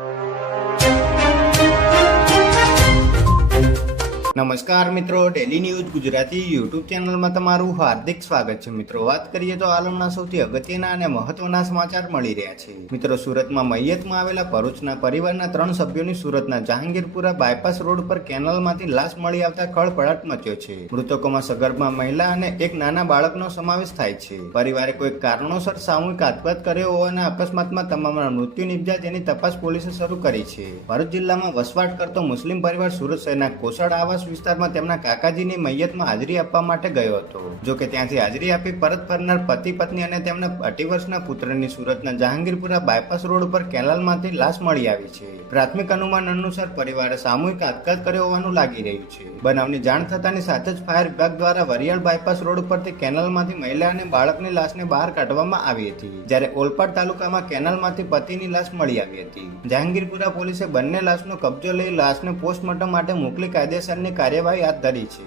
you. નમસ્કાર મિત્રો daily news Gujarati YouTube ચેનલમાં તમારું હાર્દિક સ્વાગત છે. મિત્રો, વાત કરીએ તો આલમના સૌથી અગત્યના અને મહત્વના સમાચાર મળી રહ્યા છે. મિત્રો, સુરતમાં મૈયતમાં આવેલા ભરૂચના પરિવારના ત્રણ સભ્યોની સુરતના જહાંગીરપુરા બાયપાસ રોડ પર કેનલમાંથી લાશ મળી આવતા ખળભળાટ મચ્યો છે. મૃતકોમાં સગર્ભા મહિલા અને એક નાના બાળકનો સમાવેશ થાય છે. પરિવારે કોઈ કારણોસર સામૂહિક આપઘાત કર્યો હોવાના અકસ્માતમાં તમામના મૃત્યુ નિપજ્યા તેની તપાસ પોલીસે શરૂ કરી છે. ભરૂચ જિલ્લામાં વસવાટ કરતો મુસ્લિમ પરિવાર સુરત શહેરના કોસળ આવાસ વિસ્તારમાં તેમના કાકાજીની મૈયતમાં હાજરી આપવા માટે ગયો હતો. જો કે ત્યાંથી હાજરી આપી પરત ફરનાર પતિ પત્ની અને તેમના અઢી વર્ષના પુત્રની સુરતના જહાંગીરપુરા બાયપાસ રોડ ઉપર કેનાલમાંથી લાશ મળી આવી છે. પ્રાથમિક અનુમાન અનુસાર પરિવારે સામૂહિક આપઘાત કર્યો હોવાનું લાગી રહ્યું છે. બનાવની જાણ થતાની સાથે જ ફાયર વિભાગ દ્વારા વરિયાળ બાયપાસ રોડ ઉપરથી કેનાલમાંથી મહિલા અને બાળકની લાશને બહાર કાઢવામાં આવી હતી. જ્યારે ઓલપાડ તાલુકામાં કેનાલમાંથી પતિની લાશ મળી આવી હતી. જહાંગીરપુરા પોલીસે બંને લાશનો કબજો લઈ લાશને પોસ્ટમોર્ટમ માટે મોકલી કાયદેસરની કાર્યવાહી હાથ ધરી છે.